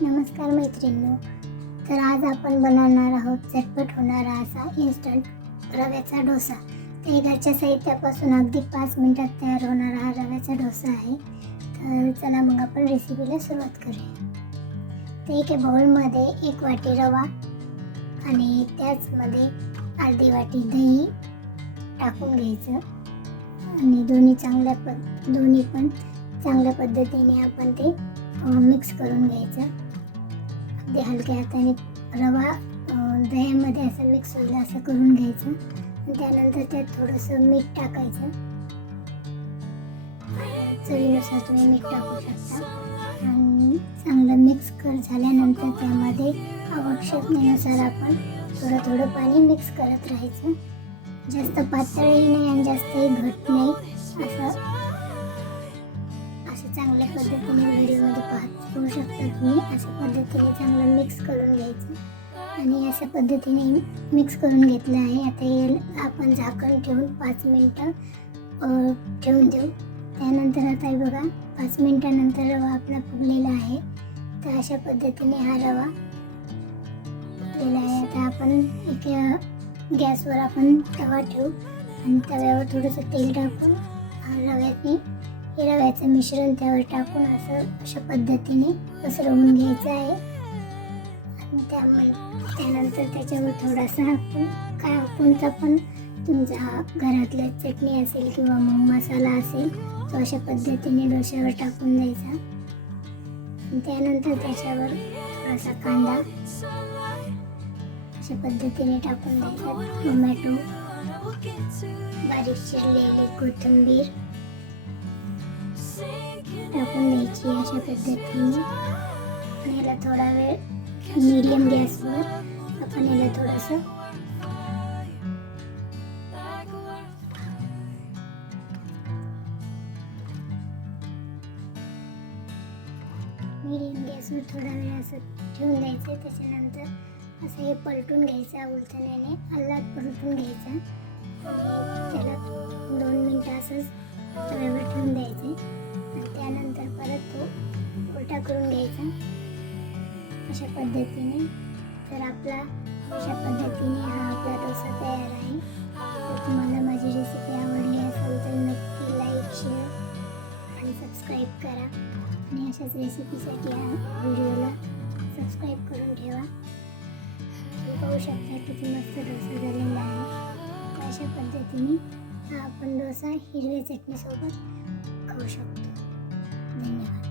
नमस्कार मैत्रिणींनो. तर आज आपण बनवणार आहोत झटपट होणारा असा इन्स्टंट रव्याचा डोसा. ते घरच्या साहित्यापासून अगदी 5 मिनिटात तयार होणारा हा रव्याचा डोसा आहे. तर चला मग आपण रेसिपीला सुरुवात करूया. तर एका बाउलमध्ये 1 वाटी रवा आणि त्याचमध्ये अर्धी वाटी दही टाकून घ्यायचं आणि दोन्ही पण चांगल्या पद्धतीने आपण ते मिक्स करून घ्यायचं. अगदी हलक्या हाताने रवा दह्यामध्ये असं मिक्स होईल असं करून घ्यायचं आणि त्यानंतर त्यात थोडंसं मीठ टाकायचं. चवीनुसार तुम्ही मीठ टाकू शकता आणि चांगलं मिक्स झाल्यानंतर त्यामध्ये आवश्यकतेनुसार आपण थोडं पाणी मिक्स करत राहायचं. जास्त पातळही नाही आणि जास्तही घट्ट नाही, असं चांगल्या पद्धतीने व्हिडिओमध्ये पाहू शकता तुम्ही. अशा पद्धतीने चांगलं मिक्स करून घ्यायचं आणि अशा पद्धतीने मिक्स करून घेतलं आहे. आता आपण झाकण ठेवून 5 मिनिटं ठेवून देऊ. त्यानंतर आता बघा 5 मिनिटानंतर रवा आपला फुगलेला आहे. तर अशा पद्धतीने हा रवा फुगलेला आहे. आता आपण गॅसवर आपण तवा ठेवू आणि तव्यावर थोडंसं तेल टाकून रव्याचं मिश्रण त्यावर टाकून अशा पद्धतीने पसरवून घ्यायचं आहे. आणि त्यानंतर त्याच्यावर थोडासा कोणता पण तुमचा घरातल्या चटणी असेल किंवा मग मसाला असेल तो अशा पद्धतीने डोश्यावर टाकून द्यायचा. आणि त्यानंतर त्याच्यावर थोडासा कांदा अशा पद्धतीने टाकून द्यायचा. टोमॅटो, बारीक चिरलेली कोथिंबीर टाकून द्यायची अशा पद्धतीने. आणि याला थोडा वेळ मीडियम गॅसवर आपण याला थोडंसं थोडा वेळ असं ठेवून द्यायचं. त्याच्यानंतर असं हे पलटून घ्यायचं, उलथण्याने आल्लाद पलटून घ्यायचा आणि त्याला 2 मिनिटं असंच तव्यावर ठेवून द्यायचे. आणि त्यानंतर परत तो उलटा करून घ्यायचा अशा पद्धतीने. तर अशा पद्धतीने हा आपला डोसा तयार आहे. तर तुम्हाला माझी रेसिपी आवडली असेल तर नक्की लाईक, शेअर आणि सबस्क्राईब करा. आणि अशाच रेसिपीसाठी हा व्हिडिओला सबस्क्राईब करून ठेवा. तुम्ही पाहू शकता किती मस्त डोसा झालेला आहे. अशा पद्धतीने हा आपण डोसा हिरव्या चटणीसोबत खाऊ शकतो. धन्यवाद.